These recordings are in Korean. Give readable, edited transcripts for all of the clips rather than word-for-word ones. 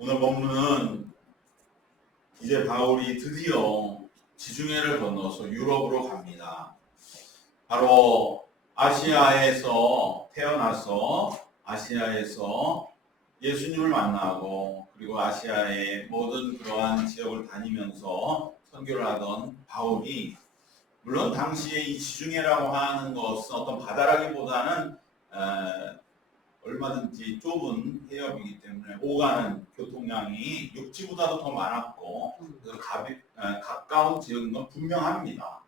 오늘 본문은 이제 바울이 드디어 지중해를 건너서 유럽으로 갑니다. 바로 아시아에서 태어나서 아시아에서 예수님을 만나고 그리고 아시아의 모든 그러한 지역을 다니면서 선교를 하던 바울이, 물론 당시에 이 지중해라고 하는 것은 어떤 바다라기보다는 얼마든지 좁은 해협이기 때문에 오가는 교통량이 육지보다도 더 많았고 그래서 가까운 지역인 건 분명합니다.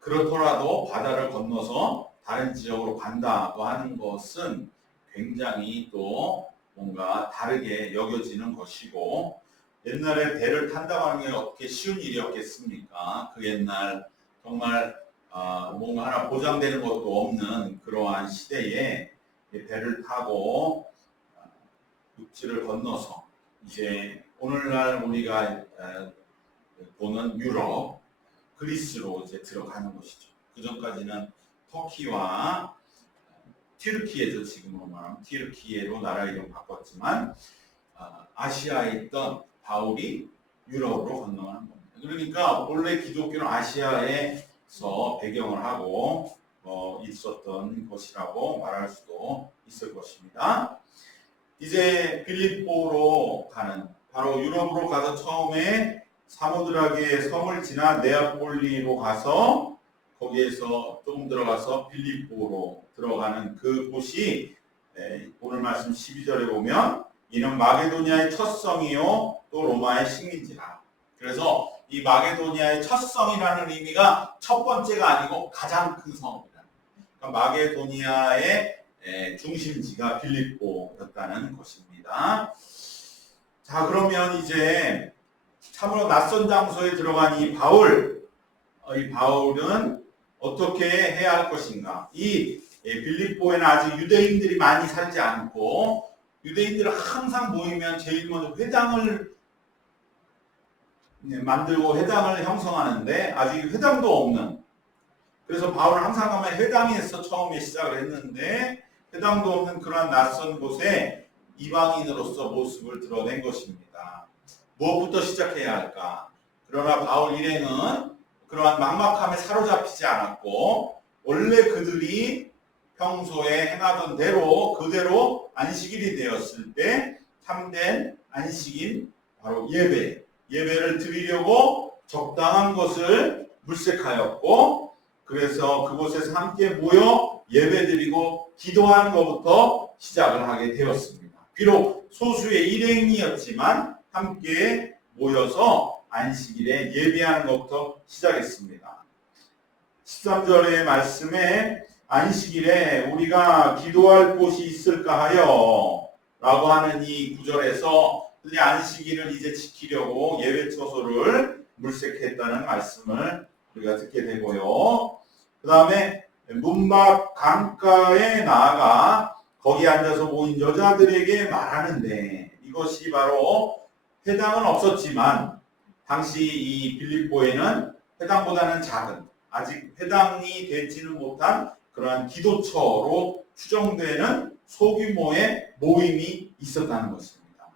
그렇더라도 바다를 건너서 다른 지역으로 간다고 하는 것은 굉장히 또 뭔가 다르게 여겨지는 것이고, 옛날에 배를 탄다고 하는 게 어떻게 쉬운 일이었겠습니까? 그 옛날 정말 뭔가 하나 보장되는 것도 없는 그러한 시대에 배를 타고 육지를 건너서 이제 오늘날 우리가 보는 유럽, 그리스로 이제 들어가는 것이죠. 그 전까지는 터키와 튀르키예죠. 지금으로 말하면 튀르키예로 나라 이름 바꿨지만 아시아에 있던 바울이 유럽으로 건너가는 겁니다. 그러니까 원래 기독교는 아시아에서 배경을 하고 있었던 것이라고 말할 수도 있을 것입니다. 이제 빌립보로 가는, 바로 유럽으로 가서 처음에 사모드라게 섬을 지나 네아폴리로 가서 거기에서 조금 들어가서 빌립보로 들어가는 그 곳이 오늘 말씀 12절에 보면 이는 마게도니아의 첫 성이요 또 로마의 식민지라. 그래서 이 마게도니아의 첫 성이라는 의미가 첫 번째가 아니고 가장 큰 성이라. 그러니까 마게도니아의 중심지가 빌립보였다는 것입니다. 자, 그러면 이제 참으로 낯선 장소에 들어간 이 바울은 어떻게 해야 할 것인가? 이 빌립보에는 아직 유대인들이 많이 살지 않고, 유대인들은 항상 모이면 제일 먼저 회당을 만들고 회당을 형성하는데 아직 회당도 없는, 그래서 바울은 항상 가면 회당에서 처음에 시작을 했는데 회당도 없는 그러한 낯선 곳에 이방인으로서 모습을 드러낸 것입니다. 무엇부터 시작해야 할까? 그러나 바울 일행은 그러한 막막함에 사로잡히지 않았고 원래 그들이 평소에 행하던 대로 그대로 안식일이 되었을 때 참된 안식인 바로 예배를 드리려고 적당한 것을 물색하였고, 그래서 그곳에서 함께 모여 예배드리고 기도하는 것부터 시작을 하게 되었습니다. 비록 소수의 일행이었지만 함께 모여서 안식일에 예배하는 것부터 시작했습니다. 13절의 말씀에 안식일에 우리가 기도할 곳이 있을까 하여 라고 하는 이 구절에서 그들이 안식일을 이제 지키려고 예배 처소를 물색했다는 말씀을 우리가 듣게 되고요. 그 다음에 문밖 강가에 나아가 거기 앉아서 모인 여자들에게 말하는데, 이것이 바로 회당은 없었지만 당시 이 빌립보에는 회당보다는 작은, 아직 회당이 되지는 못한 그러한 기도처로 추정되는 소규모의 모임이 있었다는 것입니다.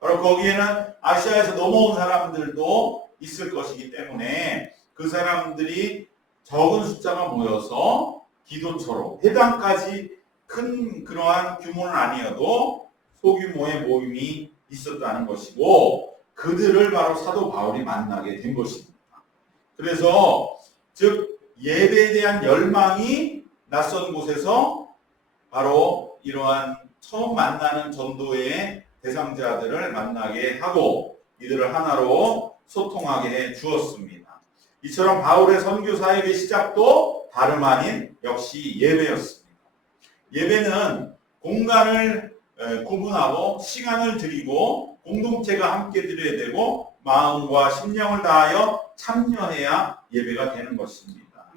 바로 거기에는 아시아에서 넘어온 사람들도 있을 것이기 때문에 그 사람들이 적은 숫자가 모여서 기도처로, 회당까지 큰 그러한 규모는 아니어도 소규모의 모임이 있었다는 것이고, 그들을 바로 사도 바울이 만나게 된 것입니다. 그래서 즉 예배에 대한 열망이 낯선 곳에서 바로 이러한 처음 만나는 전도의 대상자들을 만나게 하고 이들을 하나로 소통하게 해 주었습니다. 이처럼 바울의 선교 사역의 시작도 다름 아닌 역시 예배였습니다. 예배는 공간을 구분하고 시간을 드리고 공동체가 함께 드려야 되고 마음과 심령을 다하여 참여해야 예배가 되는 것입니다.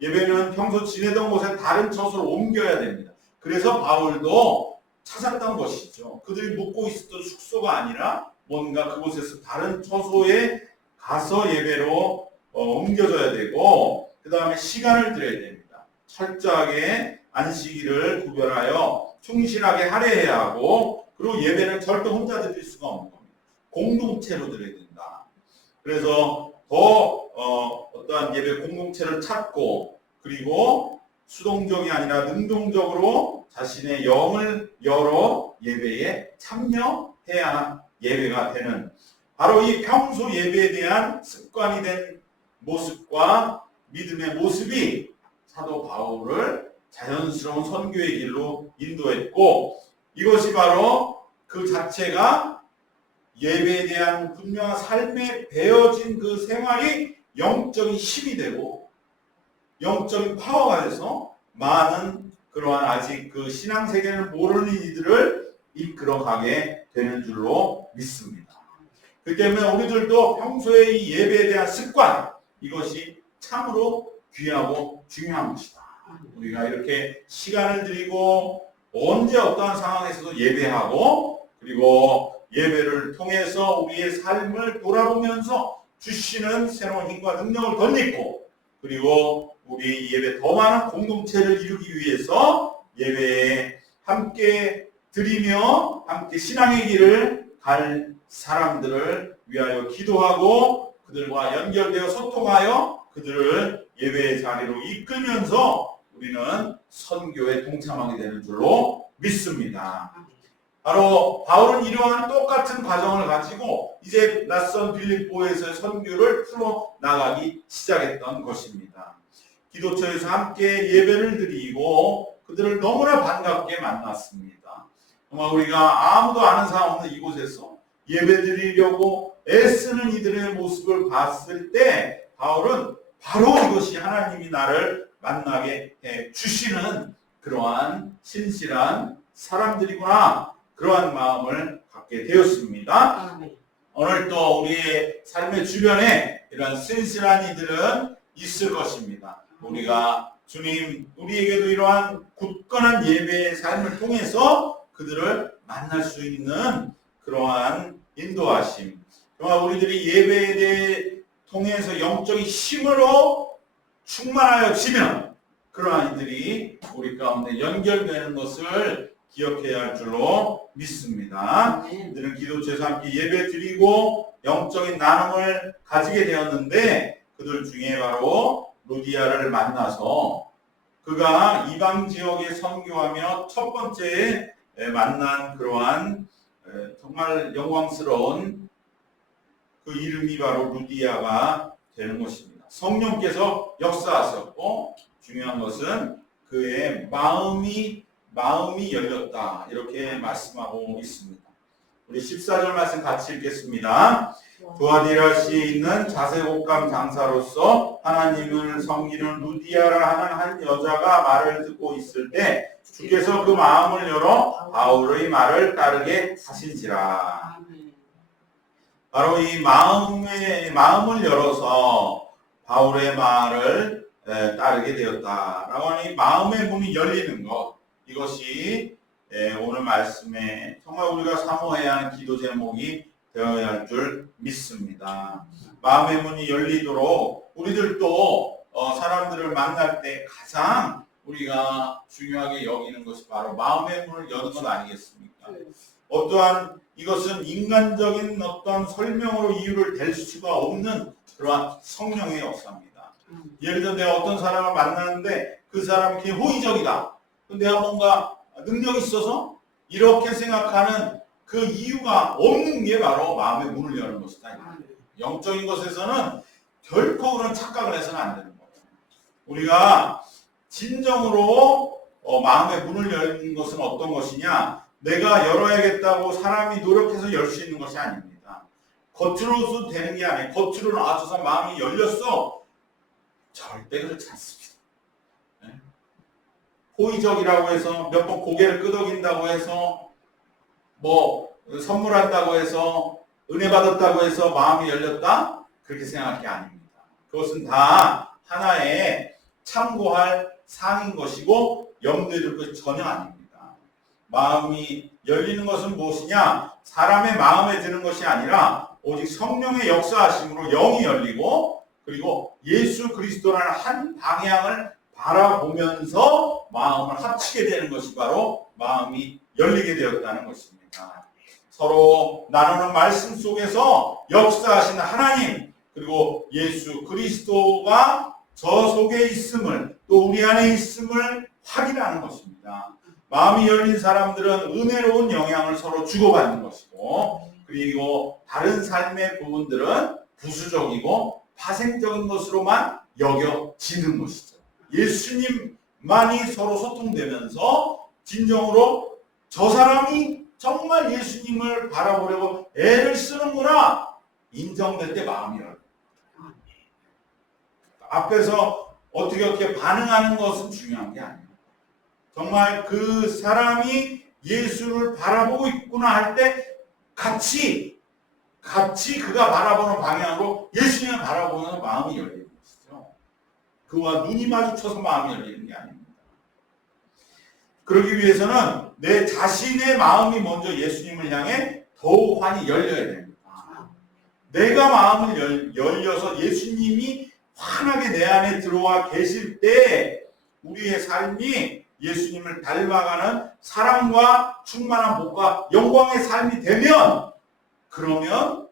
예배는 평소 지내던 곳에 다른 처소로 옮겨야 됩니다. 그래서 바울도 찾았던 것이죠. 그들이 묵고 있었던 숙소가 아니라 뭔가 그곳에서 다른 처소에 가서 예배로 옮겨져야 되고, 그 다음에 시간을 드려야 됩니다. 철저하게 안식일을 구별하여 충실하게 할애해야 하고, 그리고 예배는 절대 혼자 드릴 수가 없는 겁니다. 공동체로 드려야 된다. 그래서 더 어떠한 예배 공동체를 찾고, 그리고 수동적이 아니라 능동적으로 자신의 영을 열어 예배에 참여해야 하는 예배가 되는, 바로 이 평소 예배에 대한 습관이 된 모습과 믿음의 모습이 사도 바울을 자연스러운 선교의 길로 인도했고, 이것이 바로 그 자체가 예배에 대한 분명한 삶에 배어진 그 생활이 영적인 힘이 되고 영적인 파워가 돼서 많은 그러한 아직 그 신앙세계를 모르는 이들을 이끌어가게 되는 줄로 믿습니다. 그렇기 때문에 우리들도 평소에 이 예배에 대한 습관, 이것이 참으로 귀하고 중요한 것이다. 우리가 이렇게 시간을 들이고 언제 어떠한 상황에서도 예배하고, 그리고 예배를 통해서 우리의 삶을 돌아보면서 주시는 새로운 힘과 능력을 덧입고, 그리고 우리 예배 더 많은 공동체를 이루기 위해서 예배에 함께 드리며 함께 신앙의 길을 갈 사람들을 위하여 기도하고, 그들과 연결되어 소통하여 그들을 예배의 자리로 이끌면서 우리는 선교에 동참하게 되는 줄로 믿습니다. 바로 바울은 이러한 똑같은 과정을 가지고 이제 낯선 빌립보에서의 선교를 풀어나가기 시작했던 것입니다. 기도처에서 함께 예배를 드리고 그들을 너무나 반갑게 만났습니다. 정말 우리가 아무도 아는 사람 없는 이곳에서 예배 드리려고 애쓰는 이들의 모습을 봤을 때 바울은 바로 이것이 하나님이 나를 만나게 해 주시는 그러한 신실한 사람들이구나, 그러한 마음을 갖게 되었습니다. 오늘 또 우리의 삶의 주변에 이런 신실한 이들은 있을 것입니다. 우리가 주님, 우리에게도 이러한 굳건한 예배의 삶을 통해서 그들을 만날 수 있는 그러한 인도하심, 정말 우리들이 예배에 대해 통해서 영적인 힘으로 충만하여지면 그러한 이들이 우리 가운데 연결되는 것을 기억해야 할 줄로 믿습니다. 이들은 기도처에서 함께 예배 드리고 영적인 나눔을 가지게 되었는데, 그들 중에 바로 루디아를 만나서 그가 이방 지역에 선교하며 첫 번째 만난 그러한 정말 영광스러운 그 이름이 바로 루디아가 되는 것입니다. 성령께서 역사하셨고, 중요한 것은 그의 마음이 열렸다, 이렇게 말씀하고 있습니다. 우리 14절 말씀 같이 읽겠습니다. 두아디라시에 있는 자색옷감 장사로서 하나님을 섬기는 루디아라 하는 한 여자가 말을 듣고 있을 때 주께서 그 마음을 열어 바울의 말을 따르게 하신지라. 바로 이 마음을 열어서 바울의 말을 따르게 되었다라고 하는 이 마음의 문이 열리는 것, 이것이 오늘 말씀에 정말 우리가 사모해야 하는 기도 제목이 되어야 할 줄 믿습니다. 마음의 문이 열리도록 우리들도 사람들을 만날 때 가장 우리가 중요하게 여기는 것이 바로 마음의 문을 여는 것 아니겠습니까? 어떠한 이것은 인간적인 어떤 설명으로 이유를 댈 수가 없는 그러한 성령의 역사입니다. 예를 들어 내가 어떤 사람을 만나는데 그 사람이 그냥 호의적이다, 내가 뭔가 능력이 있어서 이렇게 생각하는 그 이유가 없는 게 바로 마음의 문을 여는 것이다. 영적인 것에서는 결코 그런 착각을 해서는 안 되는 거예요. 우리가 진정으로 마음의 문을 여는 것은 어떤 것이냐, 내가 열어야겠다고 사람이 노력해서 열 수 있는 것이 아닙니다. 겉으로서 되는 게 아니에요. 겉으로는 저 사람 마음이 열렸어, 절대 그렇지 않습니다. 호의적이라고 해서 몇 번 고개를 끄덕인다고 해서 뭐 선물한다고 해서 은혜 받았다고 해서 마음이 열렸다, 그렇게 생각할 게 아닙니다. 그것은 다 하나의 참고할 사항인 것이고 염두에 둘 것이 전혀 아닙니다. 마음이 열리는 것은 무엇이냐, 사람의 마음에 드는 것이 아니라 오직 성령의 역사하심으로 영이 열리고, 그리고 예수 그리스도라는 한 방향을 바라보면서 마음을 합치게 되는 것이 바로 마음이 열리게 되었다는 것입니다. 서로 나누는 말씀 속에서 역사하시는 하나님, 그리고 예수 그리스도가 저 속에 있음을, 또 우리 안에 있음을 확인하는 것입니다. 마음이 열린 사람들은 은혜로운 영향을 서로 주고받는 것이고, 그리고 다른 삶의 부분들은 부수적이고 파생적인 것으로만 여겨지는 것이죠. 예수님만이 서로 소통되면서 진정으로 저 사람이 정말 예수님을 바라보려고 애를 쓰는구나 인정될 때 마음이 열려요. 앞에서 어떻게 반응하는 것은 중요한 게 아니에요. 정말 그 사람이 예수를 바라보고 있구나 할 때 같이 그가 바라보는 방향으로 예수님을 바라보면서 마음이 열리는 것이죠. 그와 눈이 마주쳐서 마음이 열리는 게 아닙니다. 그러기 위해서는 내 자신의 마음이 먼저 예수님을 향해 더욱 환히 열려야 됩니다. 내가 마음을 열려서 예수님이 환하게 내 안에 들어와 계실 때 우리의 삶이 예수님을 닮아가는 사랑과 충만한 복과 영광의 삶이 되면, 그러면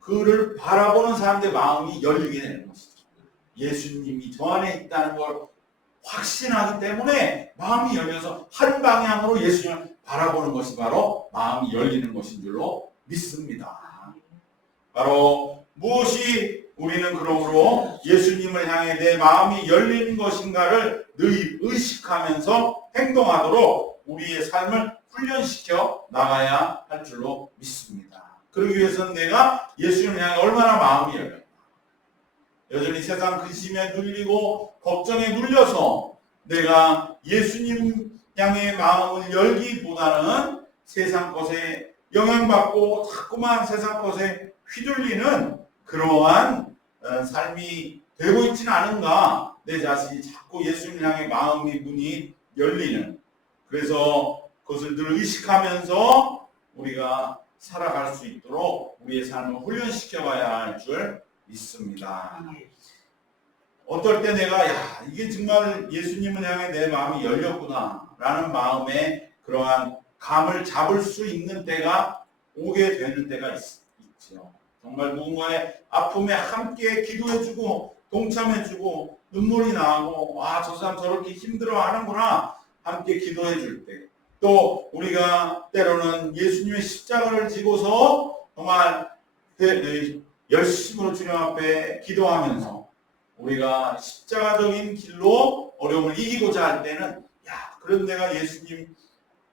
그를 바라보는 사람들의 마음이 열리게 되는 것이죠. 예수님이 저 안에 있다는 걸 확신하기 때문에 마음이 열려서 한 방향으로 예수님을 바라보는 것이 바로 마음이 열리는 것인 줄로 믿습니다. 바로 무엇이 우리는 그러므로 예수님을 향해 내 마음이 열리는 것인가를 늘 의식하면서 행동하도록 우리의 삶을 훈련시켜 나가야 할 줄로 믿습니다. 그러기 위해서는 내가 예수님을 향해 얼마나 마음이 열려요. 여전히 세상 근심에 눌리고 걱정에 눌려서 내가 예수님 향의 마음을 열기보다는 세상 것에 영향받고 자꾸만 세상 것에 휘둘리는 그러한 삶이 되고 있지는 않은가. 내 자신이 자꾸 예수님 향의 마음의 문이 열리는, 그래서 그것을 늘 의식하면서 우리가 살아갈 수 있도록 우리의 삶을 훈련시켜 가야 할 줄 믿습니다. 어떨 때 내가 이게 정말 예수님을 향해 내 마음이 열렸구나 라는 마음에 그러한 감을 잡을 수 있는 때가 오게 되는 때가 있죠. 정말 누군가의 아픔에 함께 기도해주고 동참해주고 눈물이 나고 저 사람 저렇게 힘들어하는구나 함께 기도해줄 때, 또 우리가 때로는 예수님의 십자가를 지고서 정말 열심으로 주님 앞에 기도하면서 우리가 십자가적인 길로 어려움을 이기고자 할 때는 그래도 내가 예수님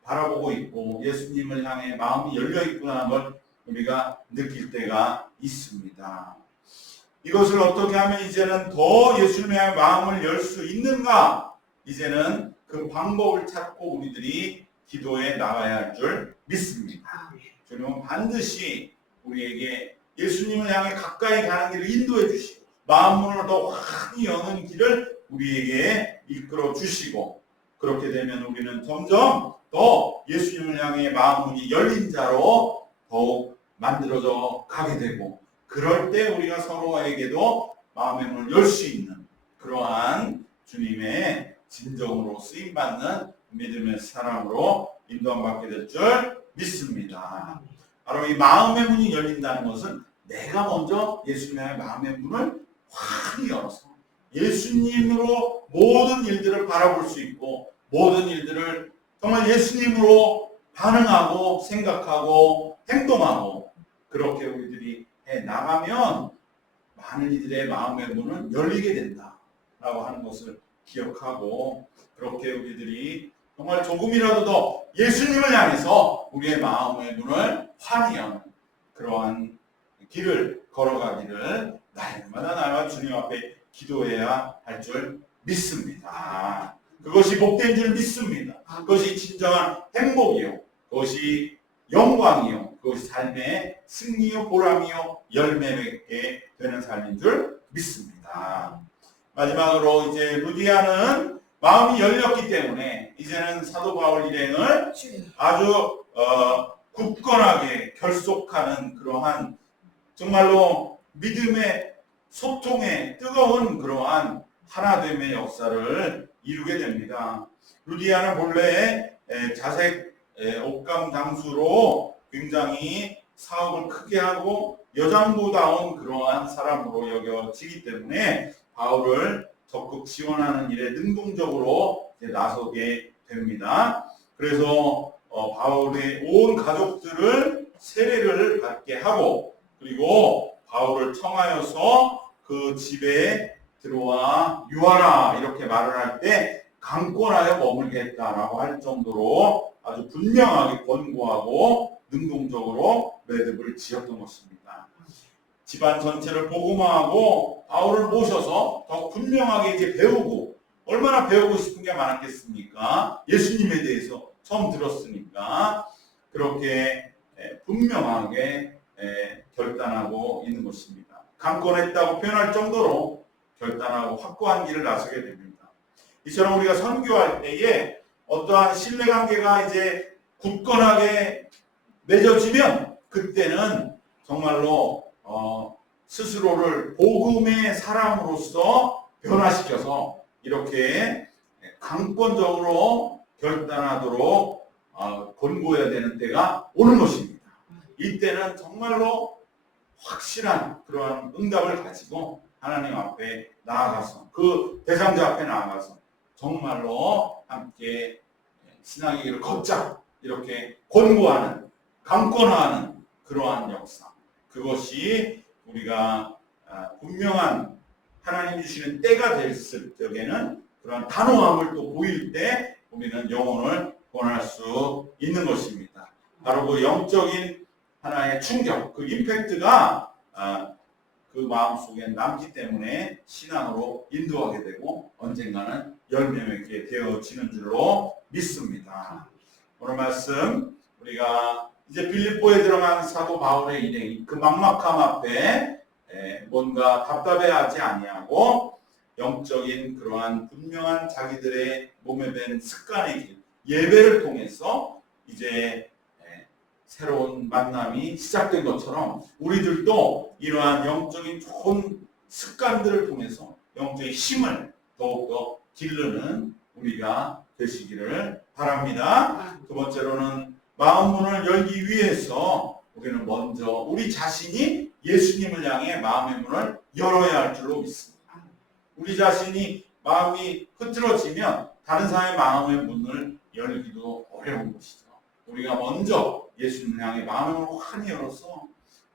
바라보고 있고 예수님을 향해 마음이 열려 있구나 하는 걸 우리가 느낄 때가 있습니다. 이것을 어떻게 하면 이제는 더 예수님의 향해 마음을 열 수 있는가? 이제는 그 방법을 찾고 우리들이 기도에 나가야 할 줄 믿습니다. 주님은 반드시 우리에게 예수님을 향해 가까이 가는 길을 인도해 주시고 마음문을 더 환히 여는 길을 우리에게 이끌어 주시고, 그렇게 되면 우리는 점점 더 예수님을 향해 마음문이 열린 자로 더욱 만들어져 가게 되고, 그럴 때 우리가 서로에게도 마음의 문을 열 수 있는 그러한 주님의 진정으로 쓰임받는 믿음의 사람으로 인도함받게 될 줄 믿습니다. 바로 이 마음의 문이 열린다는 것은 내가 먼저 예수님의 마음의 문을 환히 열어서 예수님으로 모든 일들을 바라볼 수 있고 모든 일들을 정말 예수님으로 반응하고 생각하고 행동하고 그렇게 우리들이 해 나가면 많은 이들의 마음의 문은 열리게 된다라고 하는 것을 기억하고, 그렇게 우리들이 정말 조금이라도 더 예수님을 향해서 우리의 마음의 문을 환히 여는 그러한 길을 걸어가기를 날마다 주님 앞에 기도해야 할 줄 믿습니다. 그것이 복된 줄 믿습니다. 그것이 진정한 행복이요, 그것이 영광이요, 그것이 삶의 승리요, 보람이요, 열매 맺게 되는 삶인 줄 믿습니다. 마지막으로 이제 루디아는 마음이 열렸기 때문에 이제는 사도 바울 일행을 아주 굳건하게 결속하는 그러한 정말로 믿음의 소통의 뜨거운 그러한 하나됨의 역사를 이루게 됩니다. 루디아는 본래 자색 옥감 장수로 굉장히 사업을 크게 하고 여장부다운 그러한 사람으로 여겨지기 때문에 바울을 적극 지원하는 일에 능동적으로 나서게 됩니다. 그래서 바울의 온 가족들을 세례를 받게 하고, 그리고 바울을 청하여서 그 집에 들어와 유하라 이렇게 말을 할 때 강권하여 머물겠다라고 할 정도로 아주 분명하게 권고하고 능동적으로 매듭을 지었던 것입니다. 집안 전체를 복음화하고 바울을 모셔서 더 분명하게 이제 배우고, 얼마나 배우고 싶은 게 많았겠습니까? 예수님에 대해서 처음 들었으니까 그렇게 분명하게 결단하고 있는 것입니다. 강권했다고 표현할 정도로 결단하고 확고한 길을 나서게 됩니다. 이처럼 우리가 선교할 때에 어떠한 신뢰관계가 이제 굳건하게 맺어지면 그때는 정말로 스스로를 복음의 사람으로서 변화시켜서 이렇게 강권적으로 결단하도록 권고해야 되는 때가 오는 것입니다. 이때는 정말로 확실한 그러한 응답을 가지고 하나님 앞에 나아가서, 그 대상자 앞에 나아가서 정말로 함께 신앙의 길을 걷자 이렇게 권고하는, 강권화하는 그러한 역사, 그것이 우리가 분명한 하나님 주시는 때가 됐을 적에는 그러한 단호함을 또 보일 때 우리는 영혼을 구원할 수 있는 것입니다. 바로 그 영적인 하나의 충격, 그 임팩트가 그 마음속에 남기 때문에 신앙으로 인도하게 되고 언젠가는 열매 맺게 되어지는 줄로 믿습니다. 오늘 말씀 우리가 이제 빌립보에 들어간 사도 바울의 일행이 그 막막함 앞에 뭔가 답답해하지 아니하고 영적인 그러한 분명한 자기들의 몸에 밴 습관의 길, 예배를 통해서 이제 새로운 만남이 시작된 것처럼 우리들도 이러한 영적인 좋은 습관들을 통해서 영적인 힘을 더욱더 기르는 우리가 되시기를 바랍니다. 두 번째로는 마음문을 열기 위해서 우리는 먼저 우리 자신이 예수님을 향해 마음의 문을 열어야 할 줄로 믿습니다. 우리 자신이 마음이 흐트러지면 다른 사람의 마음의 문을 열기도 어려운 것이죠. 우리가 먼저 예수님을 향해 마음의 문을 환히 열어서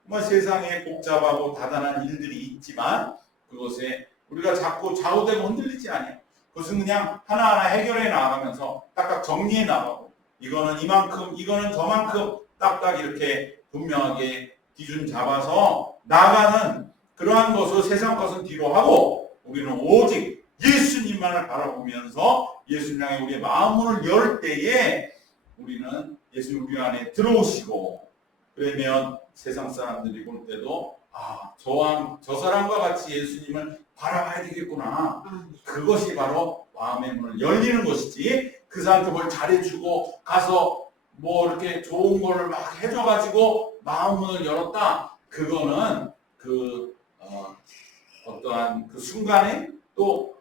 정말 세상에 복잡하고 다단한 일들이 있지만 그것에 우리가 자꾸 좌우되고 흔들리지 않아요. 그것은 그냥 하나하나 해결해 나가면서 딱딱 정리해 나가고, 이거는 이만큼, 이거는 저만큼 딱딱 이렇게 분명하게 기준 잡아서 나가는 그러한 것을 세상 것은 뒤로 하고 우리는 오직 예수님만을 바라보면서 예수님 향해 우리의 마음을 열 때에 우리는 예수님 우리 안에 들어오시고, 그러면 세상 사람들이 볼 때도 저 사람과 같이 예수님을 바라봐야 되겠구나. 그것이 바로 마음의 문을 열리는 것이지, 그 사람한테 뭘 잘해주고 가서 뭐 이렇게 좋은 거를 막 해줘가지고 마음 문을 열었다. 그거는 어떠한 그 순간에 또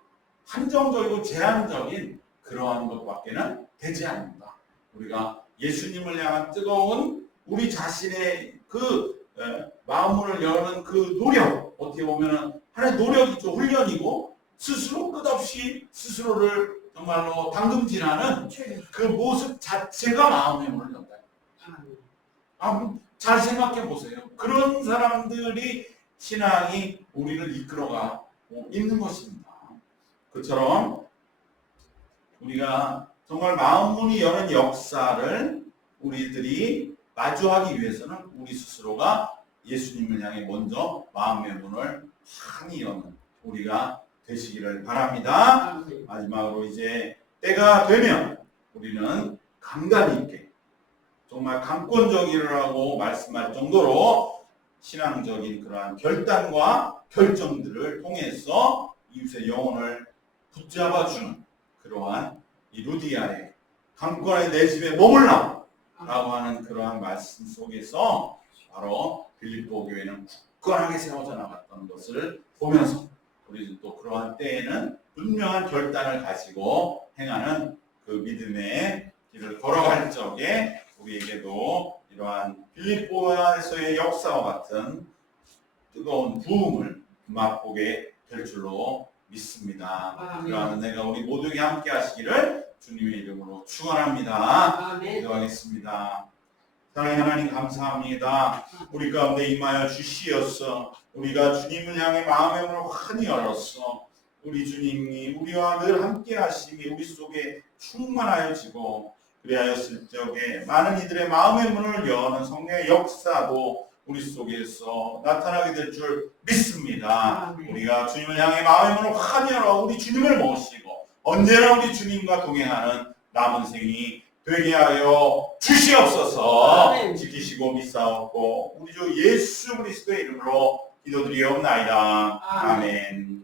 한정적이고 제한적인 그러한 것밖에는 되지 않는다. 우리가 예수님을 향한 뜨거운 우리 자신의 그 마음문을 여는 그 노력, 어떻게 보면 하나의 노력이죠. 훈련이고 스스로 끝없이 스스로를 정말로 당금질하는 그 모습 자체가 마음의 문을 연다. 잘 생각해 보세요. 그런 사람들이 신앙이 우리를 이끌어가고 있는 것입니다. 그처럼 우리가 정말 마음문이 여는 역사를 우리들이 마주하기 위해서는 우리 스스로가 예수님을 향해 먼저 마음의 문을 환히 여는 우리가 되시기를 바랍니다. 마지막으로 이제 때가 되면 우리는 강단 있게 정말 강권적이라고 말씀할 정도로 신앙적인 그러한 결단과 결정들을 통해서 이웃의 영혼을 붙잡아주는 그러한 이 루디아의 강권의 내 집에 머물라 라고 하는 그러한 말씀 속에서 바로 빌립보 교회는 굳건하게 세워져 나갔던 것을 보면서 우리 또 그러한 때에는 분명한 결단을 가지고 행하는 그 믿음의 길을 걸어갈 적에 우리에게도 이러한 빌립보에서의 역사와 같은 뜨거운 부흥을 맛보게 될 줄로 믿습니다. 아멘. 그러한 은혜가 우리 모두에게 함께 하시기를 주님의 이름으로 축원합니다. 아멘. 기도하겠습니다. 사랑의 하나님 감사합니다. 우리 가운데 임하여 주시옵소서. 우리가 주님을 향해 마음의 문을 환히 열었어. 우리 주님이 우리와 늘 함께 하심이 우리 속에 충만하여지고 그리하였을 적에 많은 이들의 마음의 문을 여는 성령의 역사도 우리 속에서 나타나게 될 줄 믿습니다. 아멘. 우리가 주님을 향해 마음의 문을 환히 열어 우리 주님을 모시고 언제나 우리 주님과 동행하는 남은 생이 되게 하여 주시옵소서. 아멘. 지키시고 믿사옵고 우리 주 예수 그리스도의 이름으로 기도드리옵나이다. 아멘. 아멘.